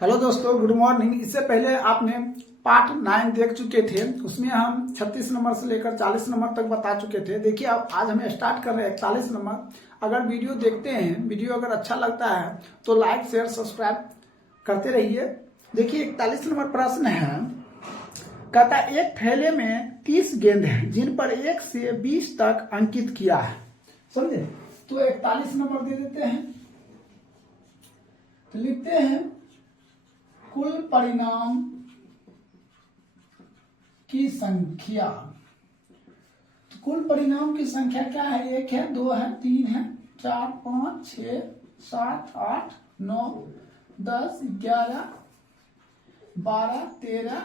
Hello दोस्तों, good morning. इससे पहले आपने पार्ट 9 देख चुके थे। उसमें हम 36 नंबर से लेकर 40 नंबर तक बता चुके थे। देखिए अब आज हमें स्टार्ट कर रहे हैं 41 नंबर। अगर वीडियो देखते हैं, वीडियो अगर अच्छा लगता है तो लाइक शेयर सब्सक्राइब करते रहिए। देखिए 41 नंबर प्रश्न है, कहता है एक थैले में 30 गेंद है जिन पर 1 से 20 तक अंकित किया है। समझे? तो 41 नंबर दे देते हैं, तो लिखते हैं कुल परिणाम की संख्या। तो कुल परिणाम की संख्या क्या है? 1 है, 2 है, 3 है, 4, 5, 6, 7, 8, 9, 10, 11, 12, 13,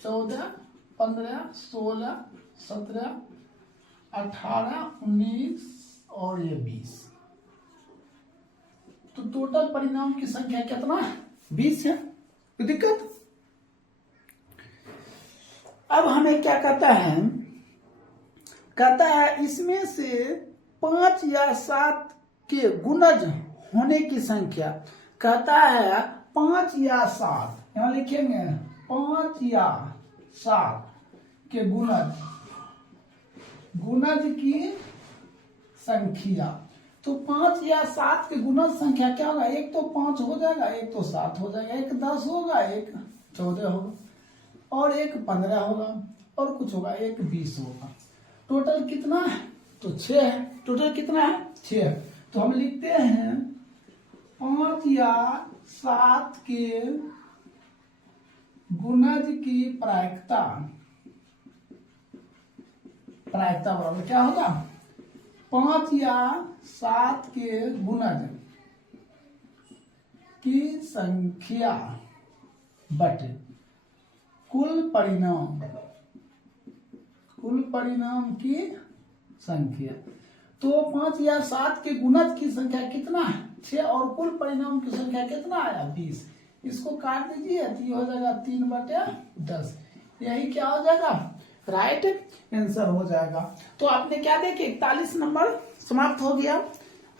14, 15, 16, 17, 18, 19 और ये 20। तो टोटल परिणाम की संख्या कितना है? 20 है। कोई दिक्कत? अब हमें क्या कहता है? कहता है इसमें से 5 या 7 के गुणज होने की संख्या। कहता है 5 या 7, यहां लिखेंगे 5 या 7 के गुणज की संख्या। तो 5 या 7 के गुणज संख्या क्या होगा? एक तो 5 हो जाएगा, एक तो 7 हो जाएगा, एक 10 होगा, एक 14 होगा और एक 15 होगा और कुछ होगा, एक 20 होगा। टोटल कितना है? तो 6 है। टोटल कितना है? 6 है। तो हम लिखते हैं 5 या 7 के गुणज की प्रायिकता बराबर क्या होगा? 5 या 7 के गुणज की संख्या बटे कुल परिणाम की संख्या। तो 5 या 7 के गुणज की संख्या कितना है? 6 और कुल परिणाम की संख्या कितना आया? 20। इसको काट दीजिए तो ये हो जाएगा 3/10। यही क्या हो जाएगा? राइट आंसर हो जाएगा। तो आपने क्या देखे? 41 नंबर समाप्त हो गया।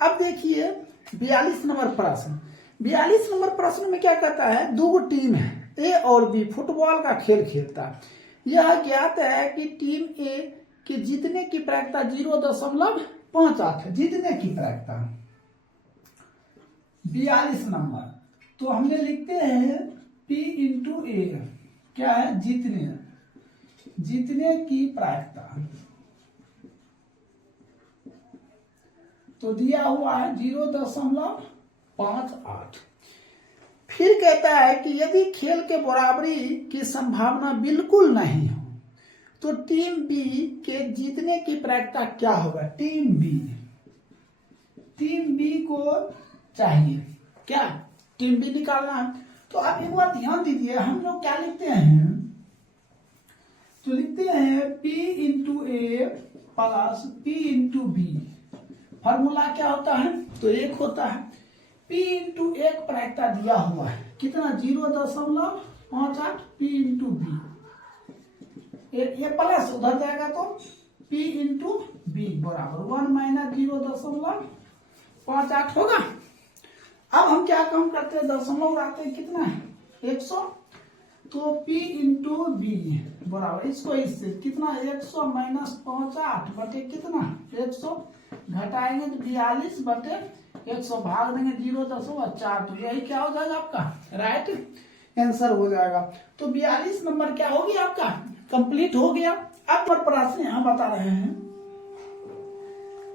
अब देखिए 42 नंबर प्रश्न। 42 नंबर प्रश्न में क्या कहता है? 2 टीम है, ए और बी फुटबॉल का खेल खेलता है। यह ज्ञात है कि टीम ए के जीतने की प्रायिकता 0.58 है। जीतने की प्रायिकता 42 नंबर। तो हमने लिखते हैं P इंटू ए क्या है? जीतने की प्रायिकता। तो दिया हुआ है 0.58। फिर कहता है कि यदि खेल के बराबरी की संभावना बिल्कुल नहीं हो तो टीम बी के जीतने की प्रायिकता क्या होगा? टीम बी को चाहिए क्या? टीम बी निकालना है। तो आप एक बात ध्यान दीजिए, हम लोग क्या लिखते हैं? तो लिखते हैं P into A plus P into B. Formula क्या होता है? तो 1 होता है। P इंटू 1 प्रायिकता दिया हुआ है कितना? 0.58 P इंटू बी। ये प्लस उधर जाएगा तो P इंटू बी बराबर 1 माइनस 0.58 होगा। अब हम क्या काम करते हैं? दशमलव उड़ाते हैं, कितना है? 100। तो P इंटू बी बराबर इसको इससे कितना? 100 माइनस 58 बटे कितना? 100 घटाएंगे तो 42 बटे 100 भाग देंगे 0.4। तो यही क्या हो जाएगा आपका? राइट आंसर हो जाएगा। तो 42 नंबर क्या होगी आपका? कंप्लीट हो गया। अब पर प्रश्न यहां बता रहे हैं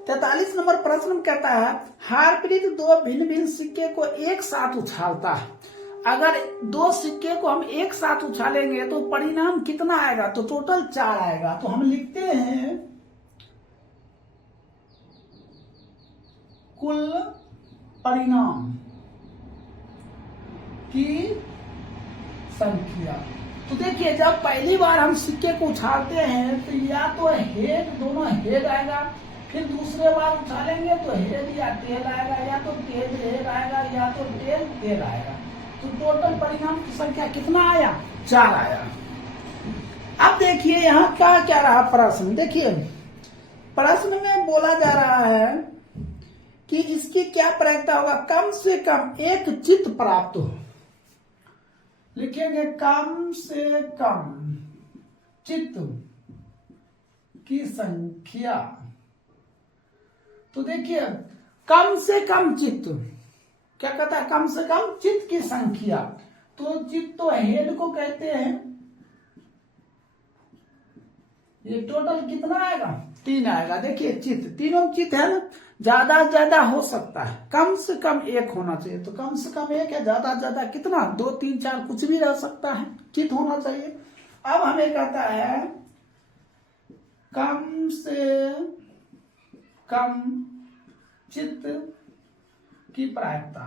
43 नंबर प्रश्न में कहता है हारप्रीत 2 भिन्न भिन्न सिक्के को एक साथ उछालता है। अगर 2 सिक्के को हम एक साथ उछालेंगे तो परिणाम कितना आएगा? तो टोटल 4 आएगा। तो हम लिखते हैं कुल परिणाम की संख्या। तो देखिए जब पहली बार हम सिक्के को उछालते हैं तो या तो हेड, दोनों हेड आएगा, फिर दूसरे बार उछालेंगे तो हेड या टेल आएगा, या तो टेल हेड आएगा, या तो टेल टेल आएगा। तो टोटल परिणाम की संख्या कितना आया? 4 आया। अब देखिए यहाँ क्या रहा प्रश्न। देखिए प्रश्न में बोला जा रहा है कि इसकी क्या प्रायिकता होगा? कम से कम एक चित्त प्राप्त हो। लिखेंगे कम से कम चित्त की संख्या। तो देखिए कम से कम चित्त क्या कहता है, कम से कम चित्त की संख्या। तो चित्त तो हेड को कहते हैं। ये टोटल कितना आएगा, 3 आएगा। देखिए चित्त, तीनों चित्त है ना, ज्यादा से ज्यादा हो सकता है, कम से कम 1 होना चाहिए। तो कम से कम 1 है, ज्यादा से ज्यादा कितना, 2 3 4 कुछ भी रह सकता है, चित्त होना चाहिए। अब हमें कहता है कम से कम चित्त की प्रायिकता।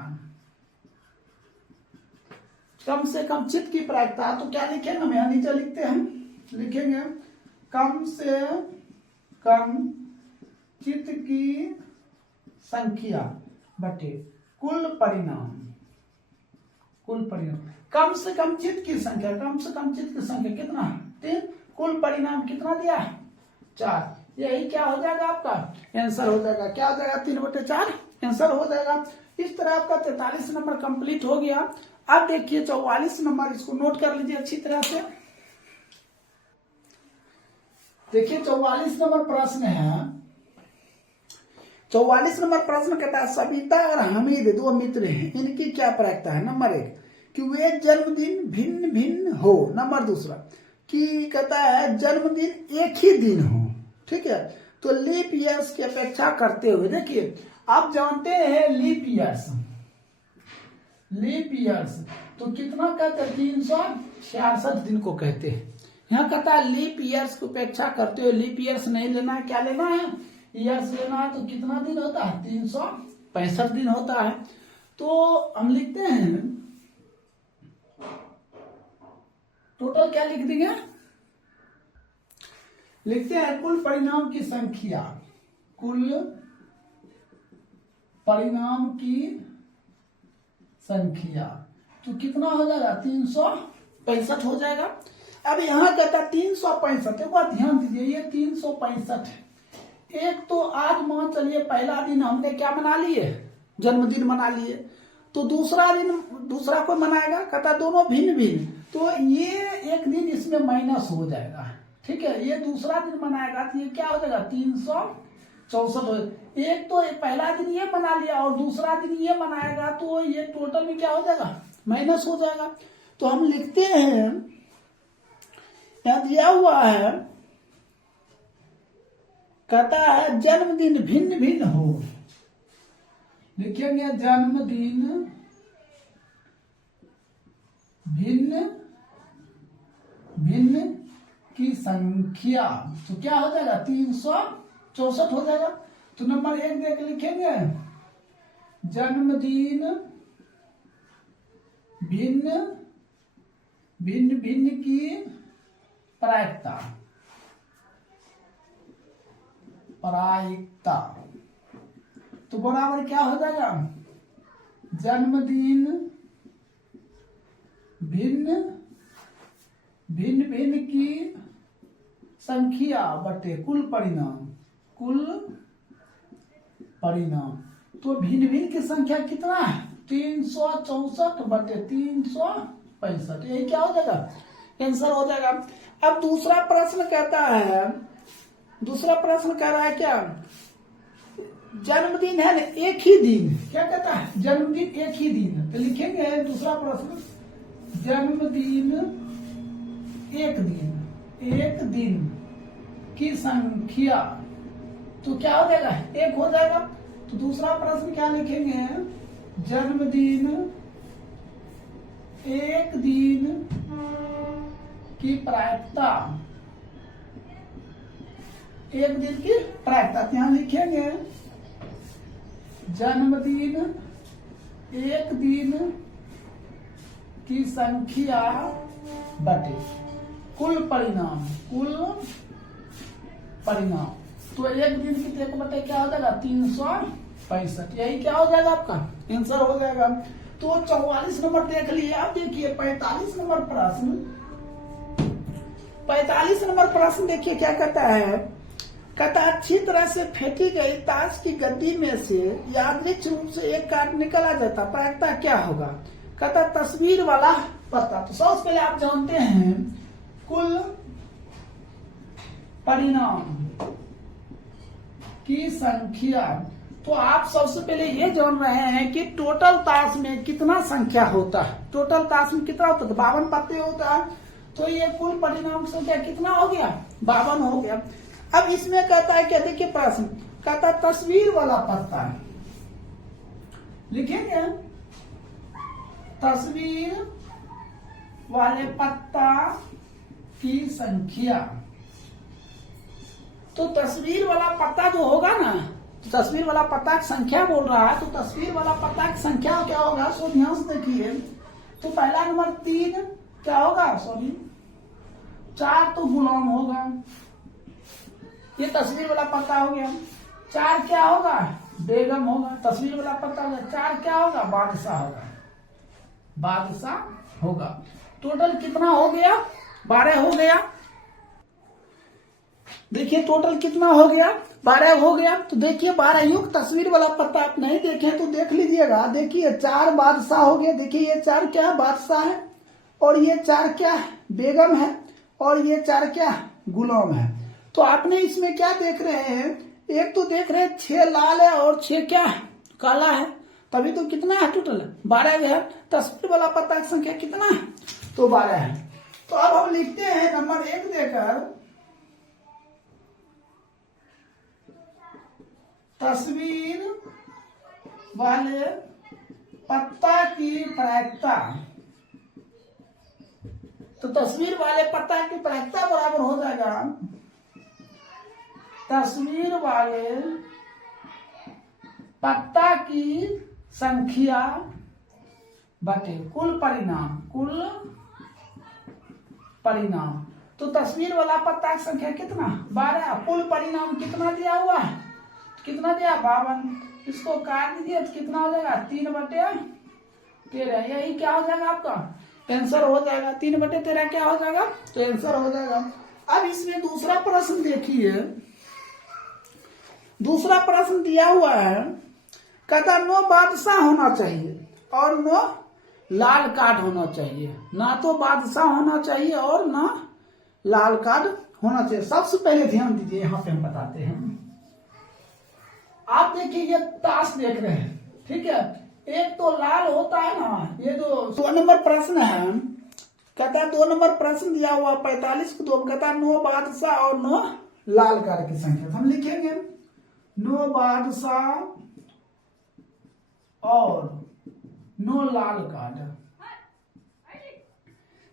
कम से कम चित्त की प्रायिकता, तो क्या लिखेंगे हम, यहां नीचे लिखते हैं, लिखेंगे कम से कम चित्त की संख्या बटे कुल परिणाम। कुल परिणाम, कम से कम चित्त की संख्या, कम से कम चित्त की संख्या कितना, 3, कुल परिणाम कितना दिया है, 4। यही क्या हो जाएगा, आपका आंसर हो जाएगा। क्या हो जाएगा, 3/4 आंसर हो जाएगा। इस तरह आपका 43 नंबर कंप्लीट हो गया। अब देखिए 44 नंबर, इसको नोट कर लीजिए अच्छी तरह से। देखिए 44 नंबर प्रश्न है। 44 नंबर प्रश्न कहता है सविता और हमीद 2 मित्र हैं, इनकी क्या प्रायिकता है। नंबर 1 कि वे जन्मदिन भिन्न भिन्न हो। नंबर 2 कि कहता है जन्मदिन एक ही दिन हो। ठीक है, तो लीप ईयर्स की अपेक्षा करते हुए, देखिए आप जानते हैं लीप ईयर्स, लीप ईयर्स तो कितना कहते हैं, 366 दिन को कहते हैं। यहाँ कहता है लीप ईयर्स की अपेक्षा करते हुए, लीप ईयर्स नहीं लेना है, क्या लेना है, ईयर्स लेना है। तो कितना दिन होता है, 365 दिन होता है। तो हम लिखते हैं टोटल क्या लिख देंगे, लिखते हैं कुल परिणाम की संख्या, कुल परिणाम की संख्या। तो कितना हो जाएगा, 365 हो जाएगा। अब यहाँ कहता है 365, एक बार ध्यान दीजिए, ये 365 है। एक तो आज मान चलिए पहला दिन हमने क्या मना लिए, जन्मदिन मना लिए। तो दूसरा दिन दूसरा कोई मनाएगा, कहता दोनों भिन्न भिन्न, तो ये एक दिन इसमें माइनस हो जाएगा। ठीक है, ये दूसरा दिन मनाएगा तो ये क्या हो जाएगा, 364 हो। एक तो पहला दिन ये मना लिया और दूसरा दिन ये मनाएगा, तो ये टोटल में क्या हो जाएगा, माइनस हो जाएगा। तो हम लिखते हैं, यहां दिया हुआ है, कहता है जन्मदिन भिन्न भिन्न हो। लिखेंगे जन्मदिन भिन्न भिन्न की संख्या। तो क्या हो जाएगा, 364 हो जाएगा। तो नंबर 1 देख लिखेंगे जन्मदिन भिन्न भिन्न भिन्न की प्रायिकता, प्रायिकता। तो बराबर क्या हो जाएगा, जन्मदिन भिन्न भिन्न भिन्न की संख्या बटे कुल परिणाम, कुल परिणाम। तो भिन्न भिन्न की संख्या कितना है, 364 बटे 365। यही क्या हो जाएगा, आंसर हो जाएगा। अब दूसरा प्रश्न कहता है, दूसरा प्रश्न कह रहा है क्या, जन्मदिन है ना एक ही दिन, क्या कहता है, जन्मदिन एक ही दिन। तो लिखेंगे दूसरा प्रश्न, जन्मदिन एक दिन, एक दिन की संख्या। तो क्या हो जाएगा, 1 हो जाएगा। तो दूसरा प्रश्न क्या लिखेंगे, जन्मदिन एक दिन की प्रायिकता, एक दिन की प्रायिकता। यहां लिखेंगे जन्मदिन एक दिन की संख्या बटे कुल परिणाम, कुल परिणाम। तो एक दिन की 1 बटे क्या हो जाएगा, 365। यही क्या हो जाएगा, आपका आंसर हो जाएगा। तो 44 नंबर देख लिए। अब देखिए 45 नंबर प्रश्न, 45 नंबर प्रश्न देखिए क्या कहता है, कहता अच्छी तरह से फेंकी गई ताश की गद्दी में से यादृच्छिक रूप से एक कार्ड निकला जाता, प्रायिकता क्या होगा। कहता तस्वीर वाला पत्ता। तो सबसे पहले आप जानते हैं कुल परिणाम की संख्या। तो आप सबसे पहले ये जान रहे हैं कि टोटल ताश में कितना संख्या होता है। टोटल ताश में कितना होता है? 52 पत्ते होता है। तो ये कुल परिणाम की संख्या कितना हो गया? 52 हो गया। अब इसमें कहता है क्या, देखिए प्रश्न कहता तस्वीर वाला पत्ता, लिखेंगे तस्वीर वाले पत्ता की संख्या। तो तस्वीर वाला पत्ता जो होगा ना, तो तस्वीर वाला पत्ता की संख्या बोल रहा है, तो तस्वीर वाला पत्ता की संख्या क्या होगा? सो ध्यान से देखिए। तो पहला नंबर 3 क्या होगा? 4 तो गुलाम होगा, ये तस्वीर वाला पत्ता हो गया। 4 क्या होगा? बेगम होगा, तस्वीर वाला पत्ता होगा। 4 क्या होगा? बादशाह होगा, बादशाह होगा। टोटल कितना हो गया? 12 हो गया। देखिए टोटल कितना हो गया? 12 हो गया। तो देखिए 12 युक्त तस्वीर वाला पत्ता आप नहीं देखे तो देख लीजिएगा। देखिए 4 बादशाह हो गया। देखिए ये 4 क्या बादशाह है, और ये 4 क्या बेगम है, और ये 4 क्या गुलाम है। तो आपने इसमें क्या देख रहे हैं? एक तो देख रहे हैं 6 लाल है और 6 क्या काला है, तभी तो कितना है टोटल? 12 है। तस्वीर वाला पत्ता की संख्या कितना है? तो 12 है। तो अब हम लिखते हैं नंबर 1 देकर तस्वीर वाले पत्ता की प्रायिकता। तो तस्वीर वाले पत्ता की प्रायिकता बराबर हो जाएगा तस्वीर वाले पत्ता की संख्या बटे कुल परिणाम। कुल परिणाम तो तस्वीर वाला पत्ता की संख्या कितना? 12। कुल परिणाम कितना दिया हुआ है? कितना दिया? 52। इसको काट दीजिए तो कितना हो जाएगा? 3/13। यही क्या हो जाएगा? आपका आंसर हो जाएगा। 3/13 क्या हो जाएगा? तो आंसर हो जाएगा। अब इसमें दूसरा प्रश्न देखिए। दूसरा प्रश्न दिया हुआ है, कहता 9 बादशाह होना चाहिए और 9 लाल कार्ड होना चाहिए। ना तो बादशाह होना चाहिए और ना लाल कार्ड होना चाहिए। सबसे पहले ध्यान दीजिए, यहाँ पे हम बताते हैं। आप देखिए ये ताश देख रहे हैं, ठीक है। एक तो लाल होता है ना, ये जो 2 नंबर प्रश्न है, कहता है 2 नंबर प्रश्न दिया हुआ 45 को 2 कहता है 9 बादशाह और 9 लाल कार्ड की संख्या। हम लिखेंगे 9 बादशाह और 9 लाल कार्ड।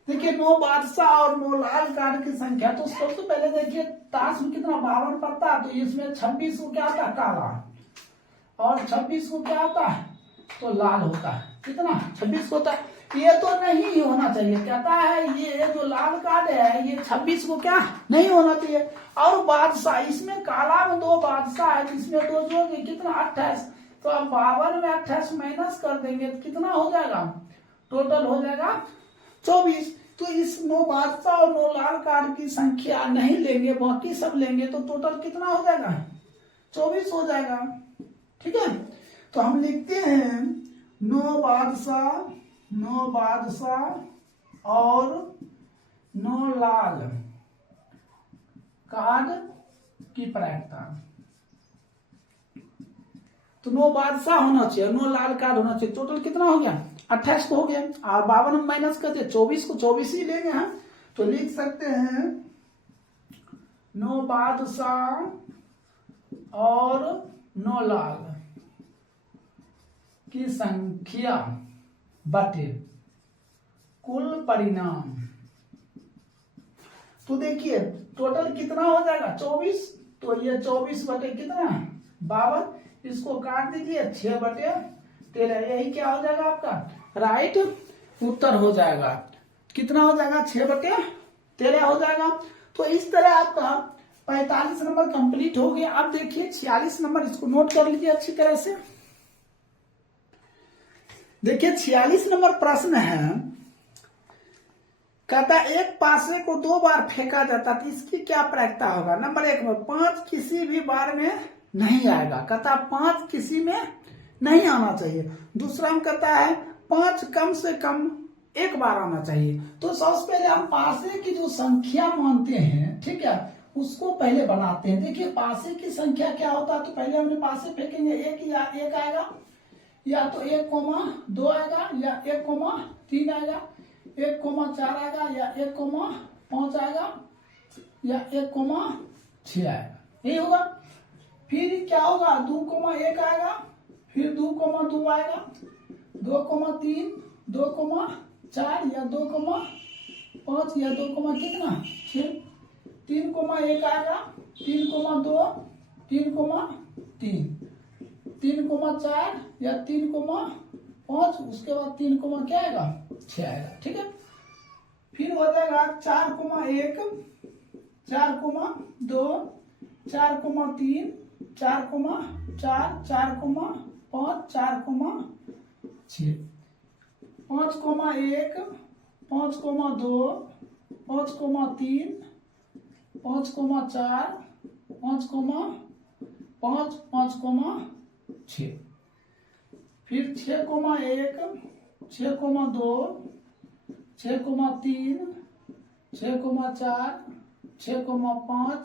देखिए 9 बादशाह और 9 लाल कार्ड की संख्या। तो सबसे पहले देखिए ताश में कितना 52 पत्ता, तो इसमें 26 को क्या होता है? काला, और 26 को क्या होता है? तो लाल होता है। कितना? 26 होता है। ये तो नहीं होना चाहिए, कहता है ये जो लाल कार्ड है ये 26 को क्या नहीं होना चाहिए। और बादशाह, इसमें काला में 2 बादशाह है, इसमें 2 जोड़ेंगे कितना? 28। तो अब 52 में 28 माइनस कर देंगे तो कितना हो जाएगा? टोटल हो जाएगा 24। तो इस 9 बादशाह और 9 लाल कार्ड की संख्या नहीं लेंगे, बाकी सब लेंगे, तो टोटल कितना हो जाएगा? 24 हो जाएगा। ठीक है। तो हम लिखते हैं 9 बादशाह और 9 लाल कार्ड की प्रायिकता। तो 9 बादशाह होना चाहिए, 9 लाल कार्ड होना चाहिए। टोटल कितना हो गया? 28 को हो गया। और 52 माइनस करते 24 को 24 ही लेंगे हम। तो लिख सकते हैं 9 बादशाह और 9 लाल की संख्या बटे कुल परिणाम। तो देखिए टोटल कितना हो जाएगा? 24। तो ये 24 बटे कितना? 52। इसको काट दीजिए 6/13। यही क्या हो जाएगा? आपका राइट उत्तर हो जाएगा। कितना हो जाएगा? 6/13 हो जाएगा। तो इस तरह आपका 45 नंबर कंप्लीट हो गया। अब देखिए 46 नंबर, इसको नोट कर लीजिए अच्छी तरह से। देखिए 46 नंबर प्रश्न है, कहता एक पासे को 2 बार फेंका जाता तो इसकी क्या प्रायिकता होगा? नंबर 1 में 5 किसी भी बार में नहीं आएगा, कहता 5 किसी में नहीं आना चाहिए। दूसरा में कहता है 5 कम से कम एक बार आना चाहिए। तो सबसे पहले हम पासे की जो संख्या मानते हैं, ठीक है, उसको पहले बनाते हैं। देखिए पासे की संख्या क्या होता है, तो पहले हमने पासे फेंकेंगे, एक या एक आएगा, या तो 1,2 आएगा, या 1,3 आएगा, 1,4 आएगा, या 1,5 आएगा, या 1,6 आएगा, यही होगा। फिर क्या होगा, 2,1 आएगा, फिर 2,2 आएगा, 2,3, 2,4 या 2,5 या 2, कितना 6, 3,1 आएगा, 3,2, 3,3, 3,4 या 3,5, उसके बाद 3, क्या आएगा 6 आएगा, ठीक है। फिर हो जाएगा 4,1, 4,2, 4,3, 4,4, 4,5, 4,6, 5,1, 5,2, 5,3, 5,4, 5,5, 5,6, फिर 6,1, 6,2, 6,3, 6,4, 6,5,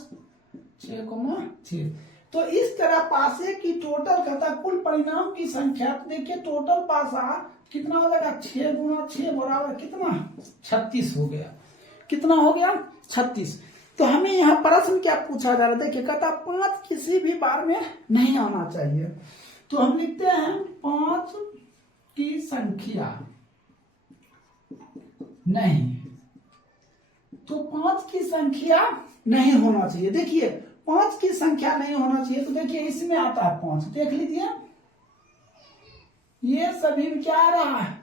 6,6। तो इस तरह पासे की टोटल कहता कुल परिणाम की संख्या। तो देखिए टोटल पासा कितना हो जाएगा, 6 गुना 6 बराबर कितना 36 हो गया। कितना हो गया 36। तो हमें यहाँ प्रश्न क्या पूछा जा रहा है, देखिए कहता 5 किसी भी बार में नहीं आना चाहिए। तो हम लिखते हैं 5 की संख्या नहीं, तो 5 की संख्या नहीं होना चाहिए। देखिए 5 की संख्या नहीं होना चाहिए, तो देखिए इसमें आता है 5, देख लीजिए ये सभी में क्या आ रहा है,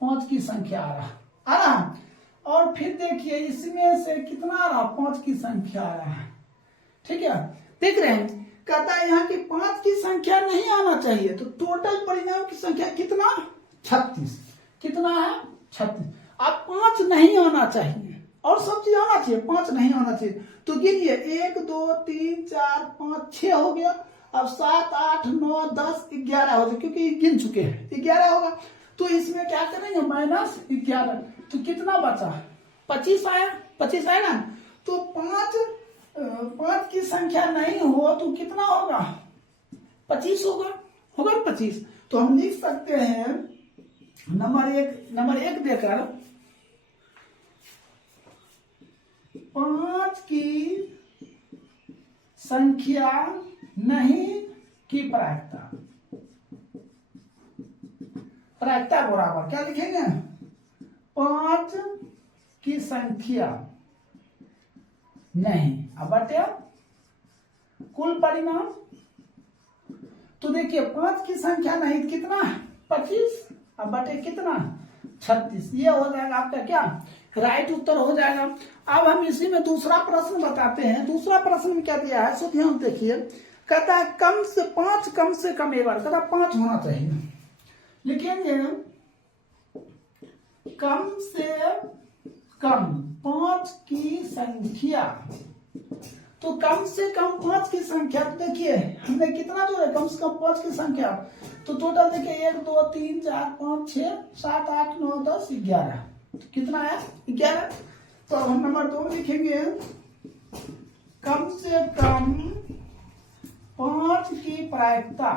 5 की संख्या आ रहा है। और फिर देखिए इसमें से कितना आ रहा, 5 की संख्या आ रहा है, ठीक है, देख रहे हैं। कहता है यहाँ की 5 की संख्या नहीं आना चाहिए, तो टोटल परिणाम की संख्या कितना 36, कितना है 36। अब 5 नहीं आना चाहिए और सब चीज आना चाहिए, 5 नहीं आना चाहिए। तो गिनिए 1, 2, 3, 4, 5, 6 हो गया। अब 7, 8, 9, 10, 11 हो गया, क्योंकि गिन चुके हैं 11 होगा। तो इसमें क्या करेंगे -11, तो कितना बचा 25 आया, 25 आया ना। तो 5 की संख्या नहीं हो तो कितना होगा 25 होगा 25। तो हम लिख सकते हैं नंबर एक देकर 5 की संख्या नहीं की प्रायिकता बराबर क्या लिखेंगे, 5 की संख्या नहीं अब बटे कुल परिणाम। तो देखिए 5 की संख्या नहीं कितना 25, अब बटे कितना 36, ये हो जाएगा आपका क्या राइट उत्तर हो जाएगा। अब हम इसी में दूसरा प्रश्न बताते हैं। दूसरा प्रश्न में क्या दिया है, सो ध्यान देखिए। कहता है 5 कम से कम एक बार, कहता 5 होना चाहिए, लिखेंगे कम से कम 5 की संख्या। तो कम से कम 5 की संख्या, तो देखिए हमने कितना जो है कम से कम 5 की संख्या। तो टोटल देखिए 1, 2, 3, 4, 5, 6, 7, 8, 9, 10, 11, तो कितना है 11। तो अब हम नंबर 2 में लिखेंगे कम से कम 5 की प्रायिकता,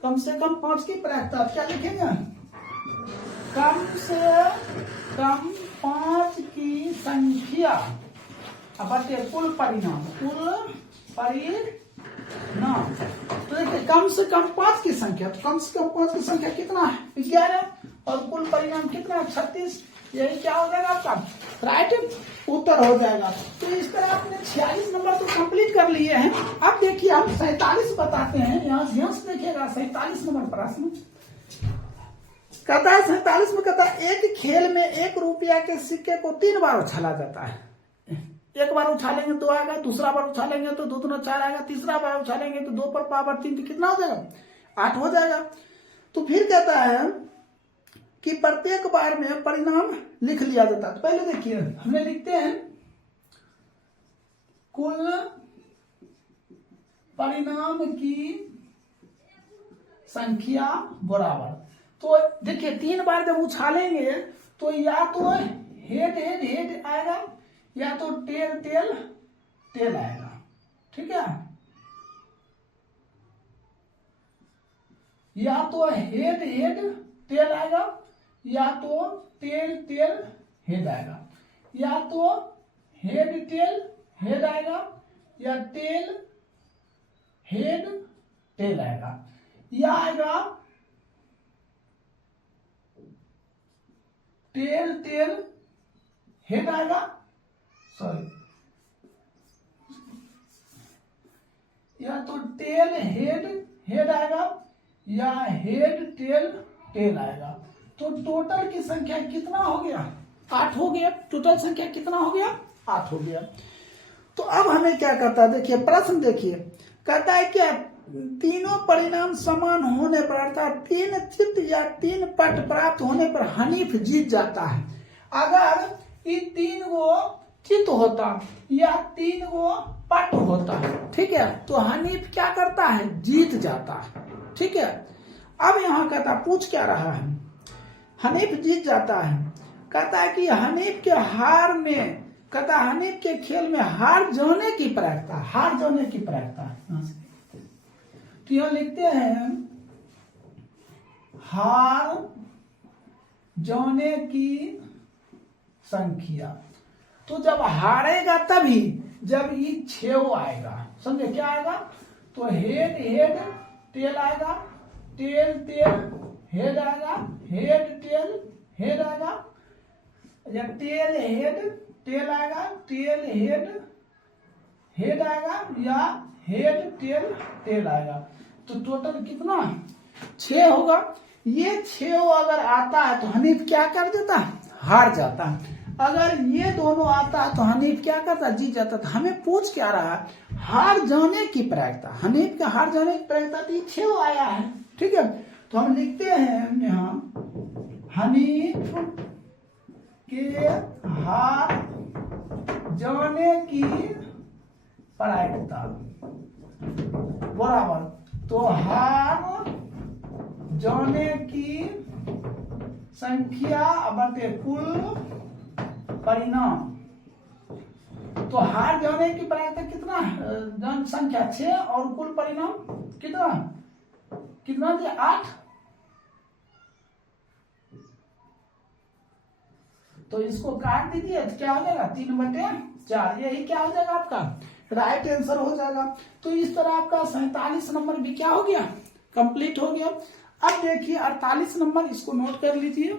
कम से कम 5 की प्रायिकता क्या लिखेंगे, कम से कम 5 की संख्या अब कुल परिणाम तो देखिए कम से कम 5 की संख्या, तो कम से कम 5 की संख्या कितना है 11 और कुल परिणाम कितना 36। यही क्या हो जाएगा आपका राइट उत्तर हो जाएगा। तो इस तरह आपने 46 नंबर तो कंप्लीट कर लिए हैं। अब देखिए हम 47 बताते हैं, यहाँ ध्यान से देखिएगा 47 नंबर प्रश्न कहता है। 47 में कहता है एक खेल में 1 रुपया के सिक्के को 3 बार उछाला जाता है। एक बार उछालेंगे 2 आएगा, दूसरा बार उछालेंगे तो 2 दूना 4 आएगा, तीसरा बार उछालेंगे तो 2 पर पावर 3 तो कितना हो जाएगा 8 हो जाएगा। तो फिर कहता है कि प्रत्येक बार में परिणाम लिख लिया जाता है। तो पहले देखिए हमें लिखते हैं कुल परिणाम की संख्या बराबर। तो देखिए 3 बार जब उछालेंगे तो या तो हेड हेड हेड आएगा या तो टेल टेल टेल आएगा। ठीक है, या तो हेड हेड टेल आएगा या तो टेल टेल हेड आएगा, या तो हेड टेल हेड आएगा या टेल हेड टेल आएगा, या आएगा टेल टेल हेड आएगा, सॉरी, या तो टेल हेड हेड आएगा या हेड टेल टेल आएगा। तो टोटल की संख्या कितना हो गया? 8 हो गया। टोटल संख्या कितना हो गया? 8 हो गया। तो अब हमें क्या कहता है, देखिए प्रश्न देखिए, कहता है क्या तीनों परिणाम समान होने पर अर्थात 3 चित्त या 3 पट प्राप्त होने पर हनीफ जीत जाता है। अगर इन 3 गो चित्त होता या 3 गो पट होता है, ठीक है, तो हनीफ क्या करता है? जीत जाता है। ठीक है, अब यहां कहता पूछ क्या रहा है, हनीफ जीत जाता है। कहता है कि हनीफ के हार में, कहता हनीफ के खेल में हार जाने की प्रायिकता, हार जाने की प्रायिकता है। तो यहां लिखते हैं हार जाने की संख्या। तो जब हारेगा तभी जब ये 6 आएगा, समझे क्या आएगा? तो हेड हेड टेल आएगा, टेल टेल हेड आएगा, हेड टेल हेड आएगा, या टेल हेड टेल आएगा, टेल हेड हेड आएगा या हेड टेल टेल आएगा। तो टोटल कितना? 6 होगा। ये 6 अगर आता है तो हनीफ क्या कर देता? हार जाता है। अगर ये दोनों आता है तो हनीफ क्या करता? जीत जाता। तो हमें पूछ क्या रहा है? हार जाने की प्रायिकता। हनीफ के हार जाने की प्रायिकता तो 6 आया है। ठीक है, तो हम लिखते हैं यहाँ हनीफ के हार जाने की प्रायिकता बराबर, तो हार जाने की संख्या बटे कुल परिणाम। तो हार जाने की प्रायिकता कितना? जनसंख्या 6 और कुल परिणाम कितना कितना दिया? 8। तो इसको काट दीजिए तो क्या हो जाएगा? 3/4। यही क्या हो जाएगा? आपका राइट आंसर हो जाएगा। तो इस तरह आपका 47 नंबर भी क्या हो गया? कंप्लीट हो गया। अब देखिए 48 नंबर, इसको नोट कर लीजिए।